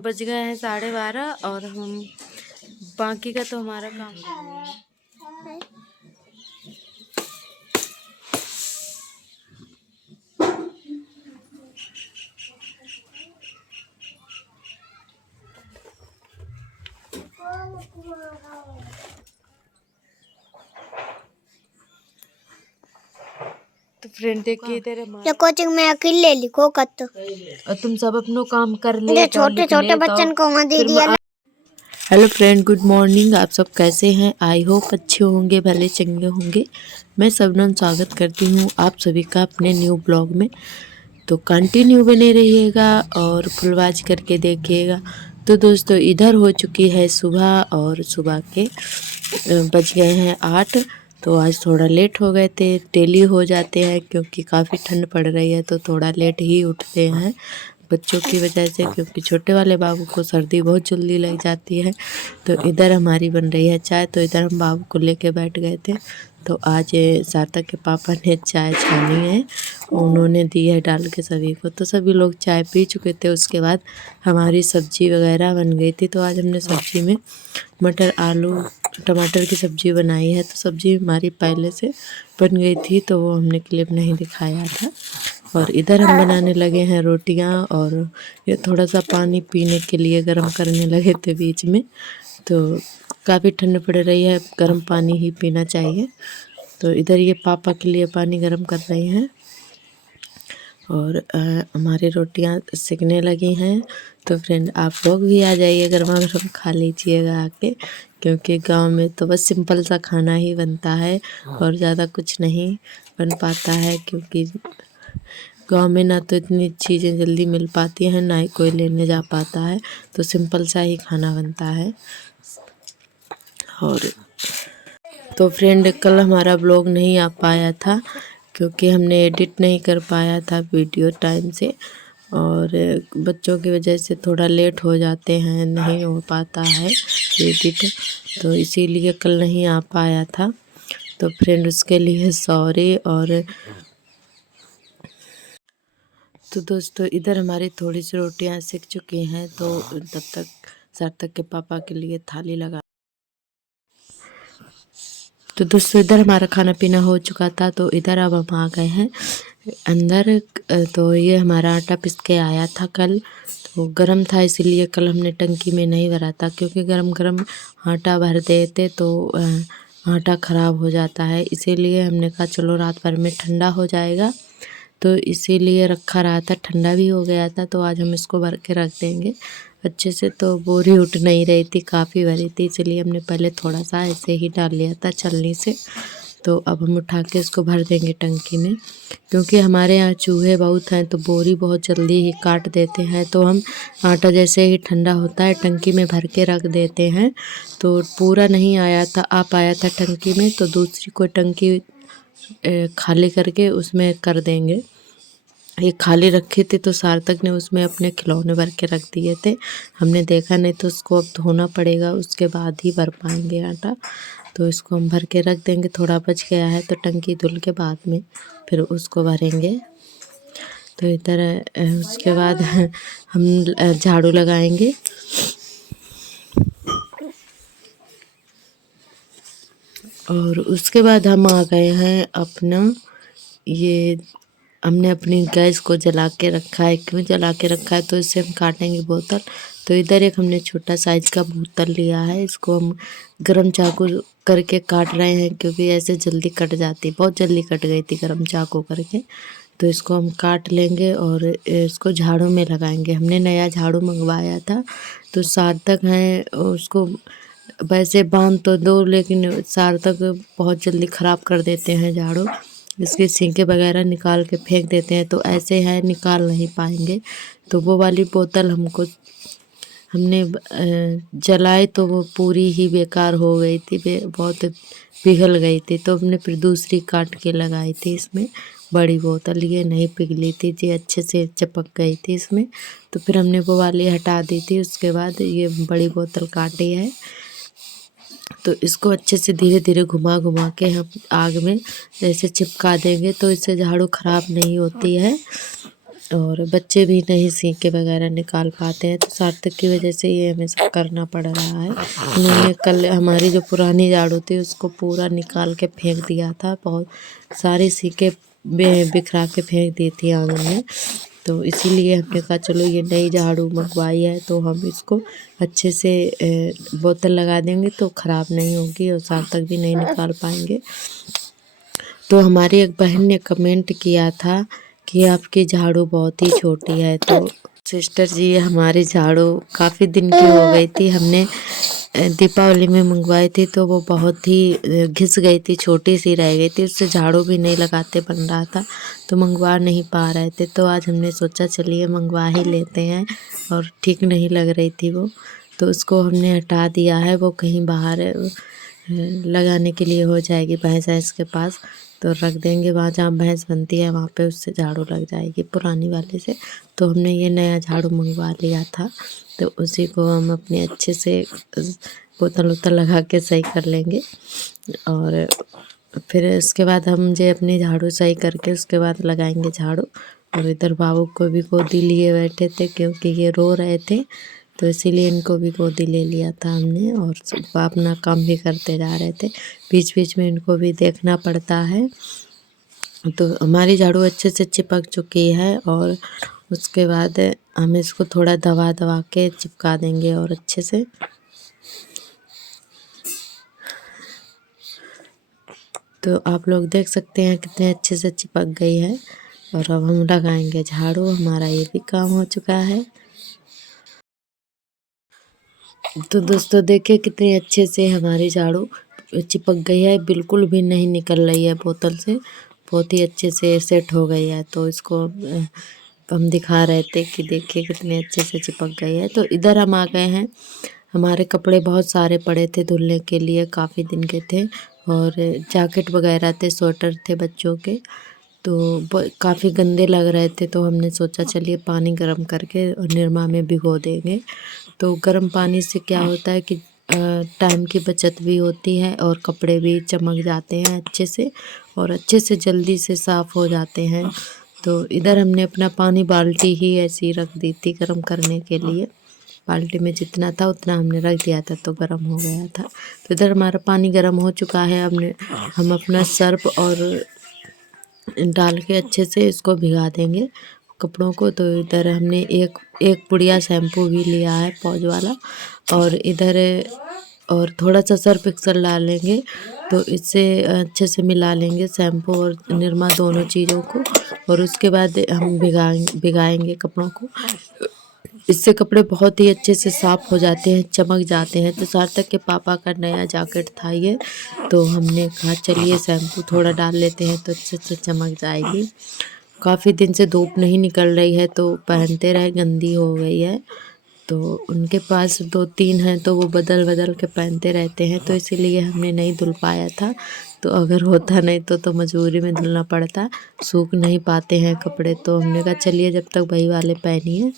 बज गए हैं 12:30 और हम बाकी का तो हमारा काम हो गया है। तो फ्रेंड देखिए तेरे ये कोचिंग में अकेले लिखो कत और तुम सब अपनो काम कर ले छोटे छोटे बच्चन को वहाँ दे दिया। Hello friend, good morning. आप सब कैसे हैं? आई होप अच्छे होंगे, भले चंगे होंगे। मैं सबनम स्वागत करती हूँ आप सभी का अपने न्यू ब्लॉग में। तो कंटिन्यू बने रहिएगा और फुलवाच करके देखिएगा। तो दोस्तों, इधर हो चुकी है सुबह और सुबह के बज गए हैं 8। तो आज थोड़ा लेट हो गए थे। डेली हो जाते हैं क्योंकि काफ़ी ठंड पड़ रही है तो थोड़ा लेट ही उठते हैं बच्चों की वजह से, क्योंकि छोटे वाले बाबू को सर्दी बहुत जल्दी लग जाती है। तो इधर हमारी बन रही है चाय, तो इधर हम बाबू को लेके बैठ गए थे। तो आज सार्थक के पापा ने चाय छानी है, उन्होंने दी है डाल के सभी को। तो सभी लोग चाय पी चुके थे। उसके बाद हमारी सब्जी वगैरह बन गई थी। तो आज हमने सब्जी में मटर आलू टमाटर की सब्जी बनाई है। तो सब्जी हमारी पहले से बन गई थी तो वो हमने क्लिप नहीं दिखाया था। और इधर हम बनाने लगे हैं रोटियां, और ये थोड़ा सा पानी पीने के लिए गर्म करने लगे थे बीच में। तो काफ़ी ठंड पड़ रही है, गर्म पानी ही पीना चाहिए। तो इधर ये पापा के लिए पानी गर्म कर रहे हैं और हमारी रोटियां सिकने लगी हैं। तो फ्रेंड, आप लोग भी आ जाइए, गर्मा गर्म खा लीजिएगा आके, क्योंकि गांव में तो बस सिंपल सा खाना ही बनता है और ज़्यादा कुछ नहीं बन पाता है, क्योंकि गांव में ना तो इतनी चीज़ें जल्दी मिल पाती हैं, ना ही कोई लेने जा पाता है। तो सिंपल सा ही खाना बनता है। और तो फ्रेंड, कल हमारा ब्लॉग नहीं आ पाया था क्योंकि हमने एडिट नहीं कर पाया था वीडियो टाइम से, और बच्चों की वजह से थोड़ा लेट हो जाते हैं, नहीं हो पाता है एडिट, तो इसीलिए कल नहीं आ पाया था। तो फ्रेंड, उसके लिए सॉरी। और तो दोस्तों, इधर हमारी थोड़ी सी रोटियां सिक चुकी हैं, तो तब तक सार्थक के पापा के लिए थाली लगा। तो दोस्तों, इधर हमारा खाना पीना हो चुका था। तो इधर अब हम आ गए हैं अंदर। तो ये हमारा आटा पिस के आया था कल, तो गर्म था, इसीलिए कल हमने टंकी में नहीं भरा था, क्योंकि गरम गरम आटा भर देते तो आटा ख़राब हो जाता है। इसीलिए हमने कहा चलो रात भर में ठंडा हो जाएगा, तो इसीलिए रखा रहा था। ठंडा भी हो गया था, तो आज हम इसको भर के रख देंगे अच्छे से। तो बोरी उठ नहीं रही थी, काफ़ी भरी थी, इसलिए हमने पहले थोड़ा सा ऐसे ही डाल लिया था छलनी से। तो अब हम उठा के इसको भर देंगे टंकी में, क्योंकि हमारे यहाँ चूहे बहुत हैं, तो बोरी बहुत जल्दी ही काट देते हैं। तो हम आटा जैसे ही ठंडा होता है टंकी में भर के रख देते हैं। तो पूरा नहीं आया था, आ पाया था टंकी में, तो दूसरी कोई टंकी खाली करके उसमें कर देंगे। ये खाली रखे थे तो सार्थक ने उसमें अपने खिलौने भर के रख दिए थे। हमने देखा नहीं, तो उसको अब धोना पड़ेगा, उसके बाद ही भर पाएंगे आटा। तो इसको हम भर के रख देंगे। थोड़ा बच गया है तो टंकी धुल के बाद में फिर उसको भरेंगे। तो इधर उसके बाद हम झाड़ू लगाएंगे। और उसके बाद हम आ गए हैं अपना, ये हमने अपनी गैस को जला के रखा है। क्यों जला के रखा है? तो इससे हम काटेंगे बोतल। तो इधर एक हमने छोटा साइज का बोतल लिया है, इसको हम गरम चाकू करके काट रहे हैं, क्योंकि ऐसे जल्दी कट जाती, बहुत जल्दी कट गई थी गरम चाकू करके। तो इसको हम काट लेंगे और इसको झाड़ू में लगाएंगे। हमने नया झाड़ू मंगवाया था, तो सार्थक हैं, उसको वैसे बांध तो दो, लेकिन सार्थक बहुत जल्दी ख़राब कर देते हैं झाड़ू, इसके सींगे वगैरह निकाल के फेंक देते हैं। तो ऐसे है, निकाल नहीं पाएंगे। तो वो वाली बोतल हमने जलाई तो वो पूरी ही बेकार हो गई थी, बहुत पिघल गई थी। तो हमने फिर दूसरी काट के लगाई थी इसमें, बड़ी बोतल। ये नहीं पिघली थी जी, अच्छे से चिपक गई थी इसमें। तो फिर हमने वो वाली हटा दी थी। उसके बाद ये बड़ी बोतल काटी है। तो इसको अच्छे से धीरे धीरे घुमा घुमा के हम आग में जैसे चिपका देंगे, तो इससे झाड़ू ख़राब नहीं होती है। और बच्चे भी नहीं सीके वगैरह निकाल पाते हैं, तो सार्थक की वजह से ये हमें सब करना पड़ रहा है। उन्होंने कल हमारी जो पुरानी झाड़ू थी उसको पूरा निकाल के फेंक दिया था, बहुत सारे सीके बिखरा के फेंक दी थी आंगन में। तो इसीलिए हमने कहा चलो ये नई झाड़ू मंगवाई है तो हम इसको अच्छे से बोतल लगा देंगे तो ख़राब नहीं होगी और सार्थक भी नहीं निकाल पाएंगे। तो हमारी एक बहन ने कमेंट किया था कि आपकी झाड़ू बहुत ही छोटी है। तो सिस्टर जी, हमारी झाड़ू काफ़ी दिन की हो गई थी, हमने दीपावली में मंगवाई थी तो वो बहुत ही घिस गई थी, छोटी सी रह गई थी, उससे झाड़ू भी नहीं लगाते बन रहा था, तो मंगवा नहीं पा रहे थे। तो आज हमने सोचा चलिए मंगवा ही लेते हैं, और ठीक नहीं लग रही थी वो, तो उसको हमने हटा दिया है। वो कहीं बाहर लगाने के लिए हो जाएगी भैंस के पास, तो रख देंगे वहाँ जहाँ भैंस बनती है, वहाँ पे उससे झाड़ू लग जाएगी पुरानी वाले से। तो हमने ये नया झाड़ू मंगवा लिया था, तो उसी को हम अपने अच्छे से बोतल उतल लगा के सही कर लेंगे। और फिर उसके बाद हम जो अपनी झाड़ू सही करके उसके बाद लगाएंगे झाड़ू। और इधर बाबू को भी गोदी लिए बैठे थे क्योंकि ये रो रहे थे, तो इसीलिए इनको भी गोदी ले लिया था हमने, और सब अपना काम भी करते जा रहे थे, बीच बीच में इनको भी देखना पड़ता है। तो हमारी झाड़ू अच्छे से चिपक चुकी है, और उसके बाद हम इसको थोड़ा दबा दबा के चिपका देंगे और अच्छे से। तो आप लोग देख सकते हैं कितने अच्छे से चिपक गई है। और अब हम लगाएंगे झाड़ू, हमारा ये भी काम हो चुका है। तो दोस्तों देखिए कितने अच्छे से हमारी झाड़ू चिपक गई है, बिल्कुल भी नहीं निकल रही है बोतल से, बहुत ही अच्छे से सेट हो गई है। तो इसको हम दिखा रहे थे कि देखिए कितने अच्छे से चिपक गई है। तो इधर हम आ गए हैं, हमारे कपड़े बहुत सारे पड़े थे धुलने के लिए, काफ़ी दिन के थे, और जैकेट वगैरह थे, स्वेटर थे बच्चों के, तो काफ़ी गंदे लग रहे थे। तो हमने सोचा चलिए पानी गर्म करके और निरमा में भिगो देंगे। तो गर्म पानी से क्या होता है कि टाइम की बचत भी होती है, और कपड़े भी चमक जाते हैं अच्छे से, और अच्छे से जल्दी से साफ़ हो जाते हैं। तो इधर हमने अपना पानी बाल्टी ही ऐसी रख दी थी गर्म करने के लिए, बाल्टी में जितना था उतना हमने रख दिया था, तो गर्म हो गया था। तो इधर हमारा पानी गर्म हो चुका है, हम अपना सर्फ और डाल के अच्छे से इसको भिगा देंगे कपड़ों को। तो इधर हमने एक पुड़िया शैम्पू भी लिया है पॉज वाला, और इधर और थोड़ा सा सर्फ एक्सेल डालेंगे, तो इससे अच्छे से मिला लेंगे शैम्पू और निरमा दोनों चीज़ों को, और उसके बाद हम भिगाएंगे कपड़ों को। इससे कपड़े बहुत ही अच्छे से साफ़ हो जाते हैं, चमक जाते हैं। तो सार्थक के पापा का नया जैकेट था ये, तो हमने कहा चलिए शैम्पू थोड़ा डाल लेते हैं तो अच्छे से चमक जाएगी। काफ़ी दिन से धूप नहीं निकल रही है तो पहनते रहे, गंदी हो गई है। तो उनके पास 2-3 हैं तो वो बदल बदल के पहनते रहते हैं, तो इसीलिए हमने नहीं धुल पाया था। तो अगर होता नहीं तो मजबूरी में धुलना पड़ता, सूख नहीं पाते हैं कपड़े। तो हमने कहा चलिए जब तक वही वाले पहनिए,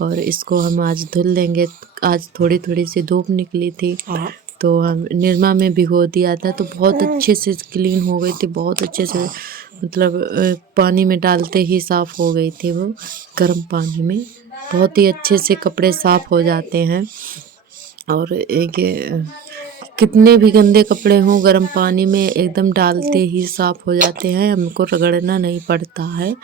और इसको हम आज धुल देंगे। आज थोड़ी थोड़ी सी धूप निकली थी, तो हम निरमा में भिगो दिया था, तो बहुत अच्छे से क्लीन हो गई थी, बहुत अच्छे से, मतलब पानी में डालते ही साफ़ हो गई थी वो, गर्म पानी में बहुत ही अच्छे से कपड़े साफ़ हो जाते हैं। और एक कितने भी गंदे कपड़े हों गर्म पानी में एकदम डालते ही साफ़ हो जाते हैं, हमको रगड़ना नहीं पड़ता है,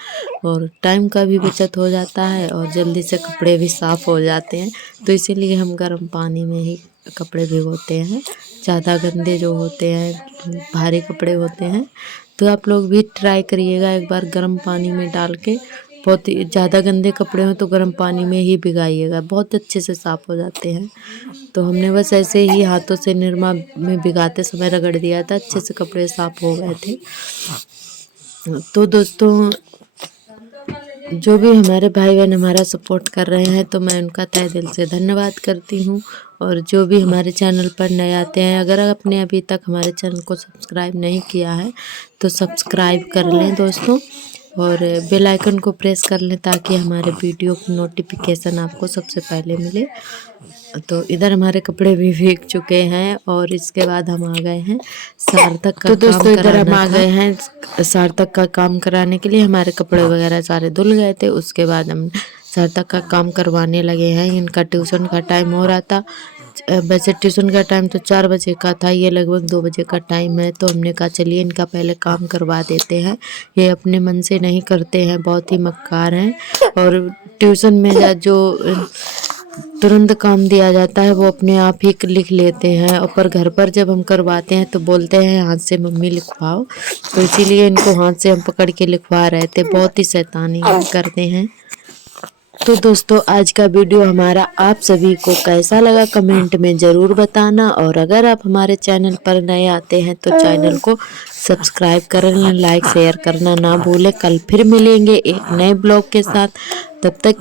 और टाइम का भी बचत हो जाता है, और जल्दी से कपड़े भी साफ़ हो जाते हैं। तो इसीलिए हम गर्म पानी में ही कपड़े भिगोते हैं, ज़्यादा गंदे जो होते हैं, भारी कपड़े होते हैं। तो आप लोग भी ट्राई करिएगा एक बार गर्म पानी में डाल के, बहुत ही ज़्यादा गंदे कपड़े हों तो गर्म पानी में ही भिगाइएगा, बहुत अच्छे से साफ़ हो जाते हैं। तो हमने बस ऐसे ही हाथों से निरमा में भिगाते समय रगड़ दिया था, अच्छे से कपड़े साफ़ हो गए थे। तो दोस्तों जो भी हमारे भाई बहन हमारा सपोर्ट कर रहे हैं, तो मैं उनका तहे दिल से धन्यवाद करती हूँ। और जो भी हमारे चैनल पर नए आते हैं, अगर आपने अभी तक हमारे चैनल को सब्सक्राइब नहीं किया है तो सब्सक्राइब कर लें दोस्तों, और बेल आइकन को प्रेस कर लें ताकि हमारे वीडियो की नोटिफिकेशन आपको सबसे पहले मिले। तो इधर हमारे कपड़े भी भीग चुके हैं और इसके बाद हम आ गए हैं सार्थक का। तो दोस्तों इधर हम आ गए हैं सार्थक का काम कराने के लिए। हमारे कपड़े वगैरह सारे धुल गए थे, उसके बाद हम सार्थक का काम करवाने लगे हैं। इनका ट्यूशन का टाइम हो रहा था। वैसे ट्यूशन का टाइम तो 4 बजे का था, ये लगभग 2 बजे का टाइम है। तो हमने कहा चलिए इनका पहले काम करवा देते हैं। ये अपने मन से नहीं करते हैं, बहुत ही मक्कार हैं। और ट्यूशन में जो तुरंत काम दिया जाता है वो अपने आप ही लिख लेते हैं, और पर घर पर जब हम करवाते हैं तो बोलते हैं हाथ से मम्मी लिखवाओ। तो इसीलिए इनको हाथ से हम पकड़ के लिखवा रहे थे। बहुत ही शैतानी करते हैं। तो दोस्तों आज का वीडियो हमारा आप सभी को कैसा लगा कमेंट में ज़रूर बताना, और अगर आप हमारे चैनल पर नए आते हैं तो चैनल को सब्सक्राइब करना, लाइक शेयर करना ना भूलें। कल फिर मिलेंगे एक नए ब्लॉग के साथ, तब तक